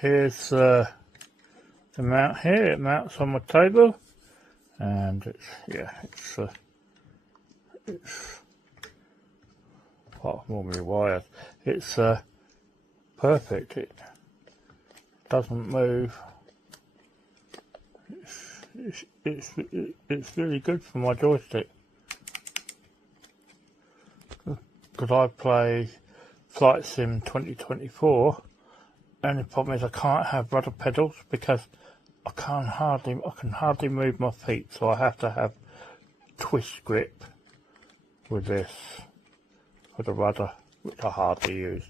here's the mount here. It mounts on my table, and it's apart from all my wires, it's perfect. It doesn't move. It's really good for my joystick, because I play Flight Sim 2024. Only problem is I can't have rudder pedals because I can hardly move my feet, so I have to have twist grip with this for the rudder, which I hardly use.